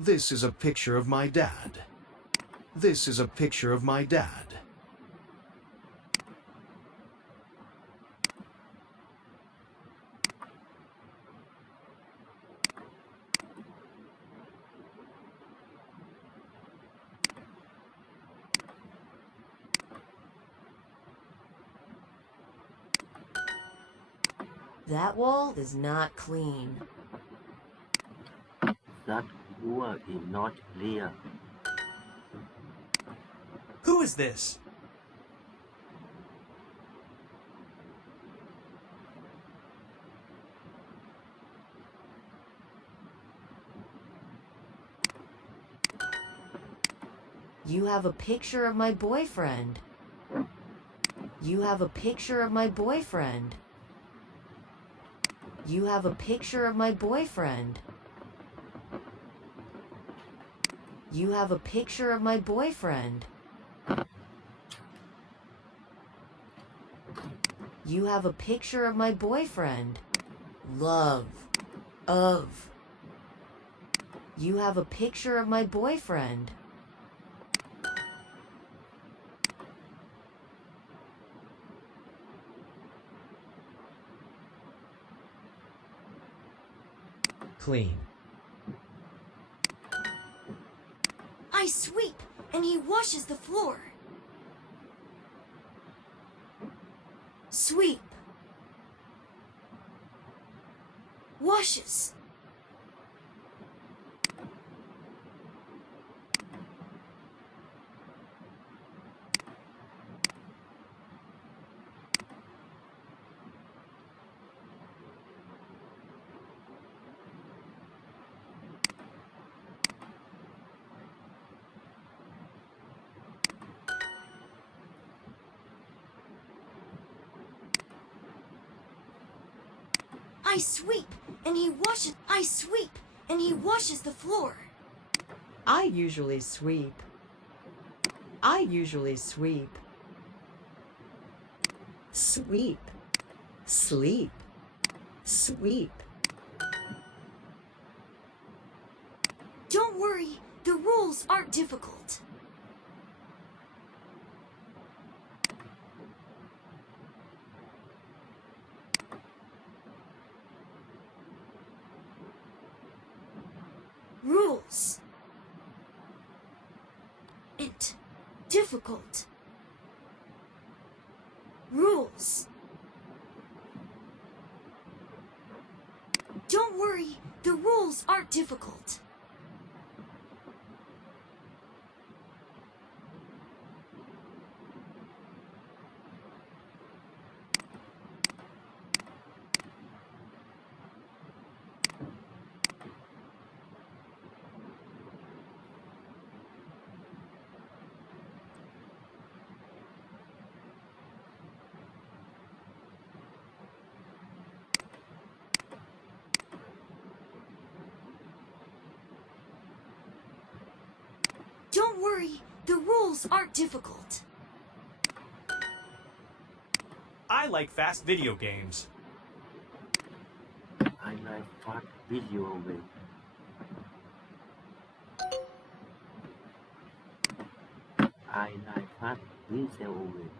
This is a picture of my dad. This is a picture of my dad. That wall is not clean. That wall is not clear. Who is this? You have a picture of my boyfriend. You have a picture of my boyfriend. You have a picture of my boyfriend. You have a picture of my boyfriend. You have a picture of my boyfriend. Love. Of. You have a picture of my boyfriend. Clean. I sweep, and he washes the floor. Sweep. Washes. I sweep, and he washes. I sweep, and he washes the floor. I usually sweep. I usually sweep. Sweep. Sleep. Sweep. Don't worry, the rules aren't difficult. Rules. It. Difficult. Rules. Don't worry, the rules aren't difficult. Don't worry, the rules aren't difficult. I like fast video games. I like fast video game. I like fast video game.